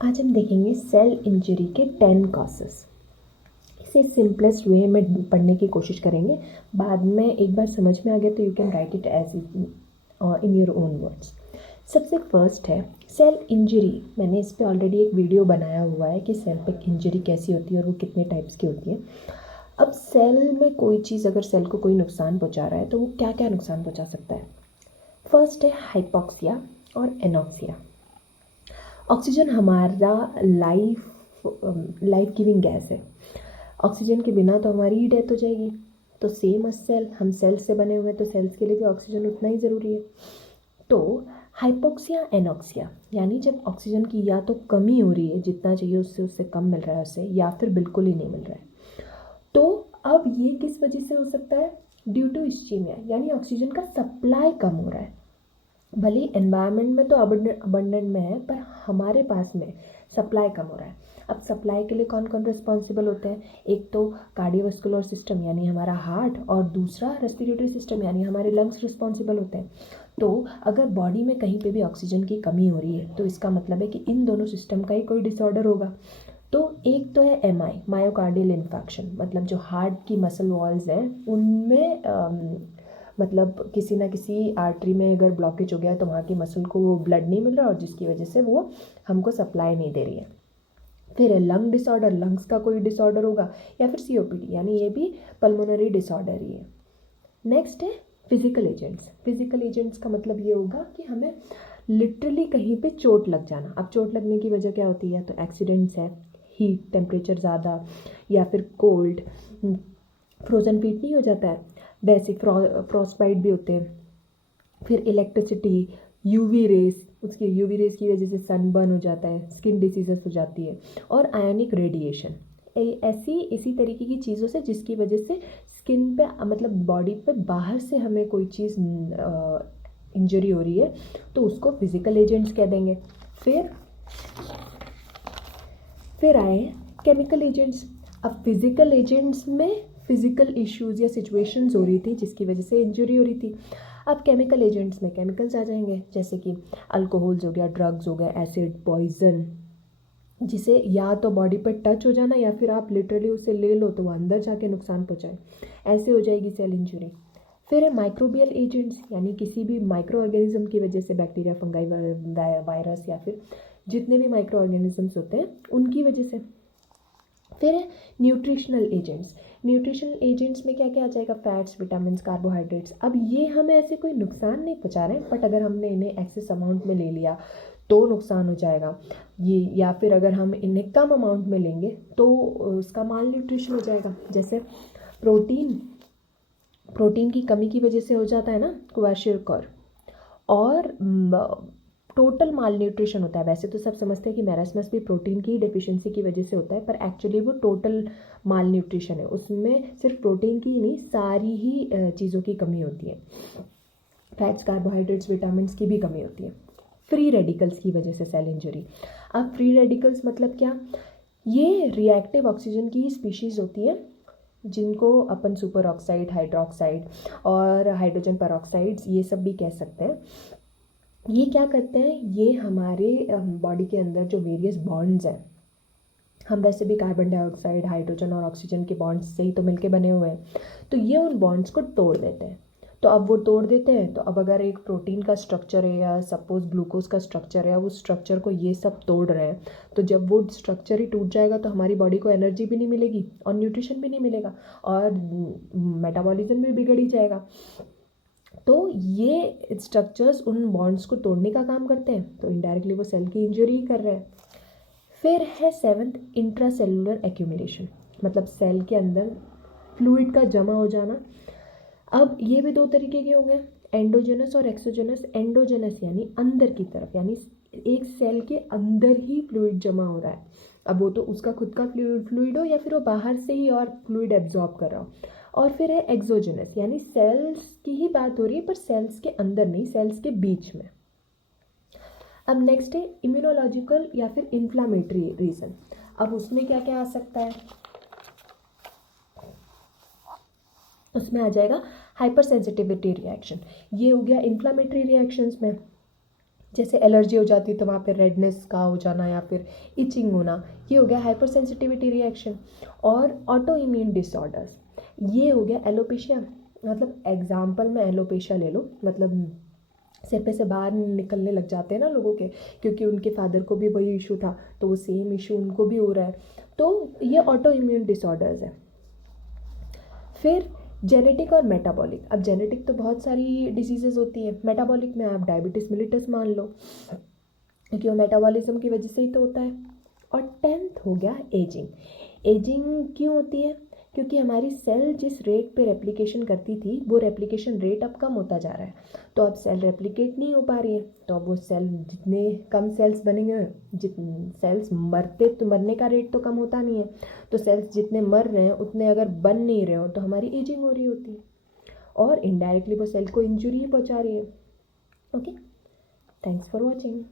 आज हम देखेंगे सेल इंजरी के 10 कॉजेस। इसे सिंपलेस्ट वे में पढ़ने की कोशिश करेंगे, बाद में एक बार समझ में आ गया तो you can write it as in your own words. सबसे फर्स्ट है सेल इंजरी। मैंने इस पर ऑलरेडी एक वीडियो बनाया हुआ है कि सेल पे इंजरी कैसी होती है और वो कितने टाइप्स की होती है। अब सेल में कोई चीज़ अगर सेल को कोई नुकसान पहुंचा रहा है तो वो क्या क्या नुकसान पहुंचा सकता है। फर्स्ट है हाइपोक्सिया और एनोक्सिया। ऑक्सीजन हमारा लाइफ गिविंग गैस है। ऑक्सीजन के बिना तो हमारी ही डेथ हो जाएगी। तो सेम एज सेल, हम सेल्स से बने हुए हैं तो सेल्स के लिए भी ऑक्सीजन उतना ही ज़रूरी है। तो हाइपोक्सिया एनोक्सिया यानी जब ऑक्सीजन की या तो कमी हो रही है, जितना चाहिए उससे उससे कम मिल रहा है उससे, या फिर बिल्कुल ही नहीं मिल रहा है। तो अब ये किस वजह से हो सकता है? ड्यू टू इस्चीमिया, यानी ऑक्सीजन का सप्लाई कम हो रहा है। भले एनवायरनमेंट में तो अबंडेंट में है, पर हमारे पास में सप्लाई कम हो रहा है। अब सप्लाई के लिए कौन कौन रिस्पॉन्सिबल होते हैं? एक तो कार्डियोवास्कुलर सिस्टम यानी हमारा हार्ट, और दूसरा रेस्पिरेटरी सिस्टम यानी हमारे लंग्स रिस्पॉन्सिबल होते हैं। तो अगर बॉडी में कहीं पे भी ऑक्सीजन की कमी हो रही है तो इसका मतलब है कि इन दोनों सिस्टम का ही कोई डिसऑर्डर होगा। तो एक तो है एमआई, मायोकार्डियल इन्फेक्शन, मतलब जो हार्ट की मसल वॉल्स हैं उनमें मतलब किसी ना किसी आर्टरी में अगर ब्लॉकेज हो गया है तो वहाँ की मसल को वो ब्लड नहीं मिल रहा और जिसकी वजह से वो हमको सप्लाई नहीं दे रही है। फिर है लंग डिसऑर्डर, लंग्स का कोई डिसऑर्डर होगा, या फिर सीओपीडी यानी ये भी पल्मोनरी डिसऑर्डर ही है। नेक्स्ट है फिजिकल एजेंट्स। फिजिकल एजेंट्स का मतलब ये होगा कि हमें लिटरली कहीं पे चोट लग जाना। अब चोट लगने की वजह क्या होती है? तो एक्सीडेंट्स है, हीट, टेम्परेचर ज़्यादा, या फिर कोल्ड, फ्रोज़न फीट नहीं हो जाता है वैसे, फ्रॉस्टबाइट भी होते हैं। फिर इलेक्ट्रिसिटी, यूवी रेस, उसकी यूवी रेस की वजह से सनबर्न हो जाता है, स्किन डिसीजेस हो जाती है, और आयोनिक रेडिएशन। ऐसी इसी तरीके की चीज़ों से जिसकी वजह से स्किन पे मतलब बॉडी पे बाहर से हमें कोई चीज़ इंजरी हो रही है तो उसको फिजिकल एजेंट्स कह देंगे। फिर आए केमिकल एजेंट्स। अब फिजिकल एजेंट्स में फिजिकल इश्यूज या सिचुएशंस हो रही थी जिसकी वजह से इंजरी हो रही थी। अब केमिकल एजेंट्स में केमिकल्स आ जाएंगे, जैसे कि अल्कोहल्स हो गया, ड्रग्स हो गया, एसिड, पॉइजन, जिसे या तो बॉडी पर टच हो जाना या फिर आप लिटरली उसे ले लो तो वो अंदर जाके नुकसान पहुंचाए, ऐसे हो जाएगी सेल इंजरी। फिर है माइक्रोबियल एजेंट्स, यानी किसी भी माइक्रो ऑर्गेनिज्म की वजह से, बैक्टीरिया, फंगाई, वायरस, या फिर जितने भी माइक्रो ऑर्गेनिजम्स होते हैं उनकी वजह से। फिर है न्यूट्रिशनल एजेंट्स। न्यूट्रिशनल एजेंट्स में क्या क्या आ जाएगा? Fats, vitamin, carbohydrates. अब ये हमें ऐसे कोई नुकसान नहीं पहुंचा रहे हैं, बट अगर हमने इन्हें एक्सेस अमाउंट में ले लिया तो नुकसान हो जाएगा ये, या फिर अगर हम इन्हें कम अमाउंट में लेंगे तो उसका माल न्यूट्रिशन हो जाएगा। जैसे प्रोटीन, प्रोटीन की कमी की वजह से हो जाता है ना क्वाशियरकर, और टोटल माल न्यूट्रिशन होता है। वैसे तो सब समझते हैं कि मैरास्मस भी प्रोटीन की डिफिशियंसी की वजह से होता है, पर एक्चुअली वो टोटल माल न्यूट्रिशन है, उसमें सिर्फ प्रोटीन की ही नहीं सारी ही चीज़ों की कमी होती है। फैट्स, कार्बोहाइड्रेट्स, विटामिन की भी कमी होती है। फ्री रेडिकल्स की वजह से सेल इंजरी। अब फ्री रेडिकल्स मतलब क्या? ये रिएक्टिव ऑक्सीजन की स्पीशीज़ होती है जिनको अपन सुपर ऑक्साइड, हाइड्रोक्साइड और हाइड्रोजन पेरोक्साइड्स ये सब भी कह सकते हैं। ये क्या करते हैं? ये हमारे बॉडी के अंदर जो वेरियस बॉन्ड्स हैं, हम वैसे भी कार्बन डाइऑक्साइड, हाइड्रोजन और ऑक्सीजन के बॉन्ड्स से ही तो मिलके बने हुए हैं, तो ये उन बॉन्ड्स को तोड़ देते हैं। तो अब वो तोड़ देते हैं तो अब अगर एक प्रोटीन का स्ट्रक्चर है या सपोज ग्लूकोज का स्ट्रक्चर है, उस स्ट्रक्चर को ये सब तोड़ रहे हैं, तो जब वो स्ट्रक्चर ही टूट जाएगा तो हमारी बॉडी को एनर्जी भी नहीं मिलेगी और न्यूट्रिशन भी नहीं मिलेगा और मेटाबॉलिज्म भी बिगड़ ही जाएगा। तो ये स्ट्रक्चर्स उन बॉन्ड्स को तोड़ने का काम करते हैं, तो इनडायरेक्टली वो सेल की इंजरी ही कर रहे हैं। फिर है सेवन्थ, इंट्रासेलुलर एक्यूमुलेशन, मतलब सेल के अंदर फ्लूइड का जमा हो जाना। अब ये भी दो तरीके के होंगे, एंडोजेनस और एक्सोजेनस। एंडोजेनस यानी अंदर की तरफ, यानी एक सेल के अंदर ही फ्लूइड जमा हो रहा है। अब वो तो उसका खुद का फ्लूइड हो या फिर वो बाहर से ही और फ्लूइड एब्जॉर्ब कर रहा हो। और फिर है एक्सोजेनस, यानी सेल्स की ही बात हो रही है पर सेल्स के अंदर नहीं, सेल्स के बीच में। अब नेक्स्ट है इम्यूनोलॉजिकल या फिर इन्फ्लामेटरी रीजन। अब उसमें क्या क्या आ सकता है? उसमें आ जाएगा हाइपर सेंसिटिविटी रिएक्शन, ये हो गया इन्फ्लामेटरी रिएक्शंस में। जैसे एलर्जी हो जाती है तो वहाँ पे रेडनेस का हो जाना या फिर इचिंग होना, ये हो गया हाइपर सेंसिटिविटी रिएक्शन। और ऑटो इम्यून डिसऑर्डर्स, ये हो गया एलोपेशिया। मतलब एग्जाम्पल में एलोपेशिया ले लो, मतलब सिर पे से बाहर निकलने लग जाते हैं ना लोगों के, क्योंकि उनके फादर को भी वही इशू था, तो वो सेम इशू उनको भी हो रहा है, तो ये ऑटो इम्यून डिसऑर्डर्स है। फिर जेनेटिक और मेटाबॉलिक, अब जेनेटिक तो बहुत सारी डिजीजेज होती है, मेटाबॉलिक में आप डायबिटीज़ मिलिटस मान लो, क्योंकि वो मेटाबॉलिज्म की वजह से ही तो होता है। और 10th हो गया एजिंग। एजिंग क्यों होती है? क्योंकि हमारी सेल जिस रेट पे रेप्लिकेशन करती थी वो रेप्लिकेशन रेट अब कम होता जा रहा है, तो अब सेल रेप्लिकेट नहीं हो पा रही है, तो अब वो सेल जितने कम सेल्स बनेंगे, जितने सेल्स मरते तो मरने का रेट तो कम होता नहीं है, तो सेल्स जितने मर रहे हैं उतने अगर बन नहीं रहे हो तो हमारी एजिंग हो रही होती है, और इनडायरेक्टली वो सेल को इंजुरी ही पहुंचा रही है। Okay, thanks for watching.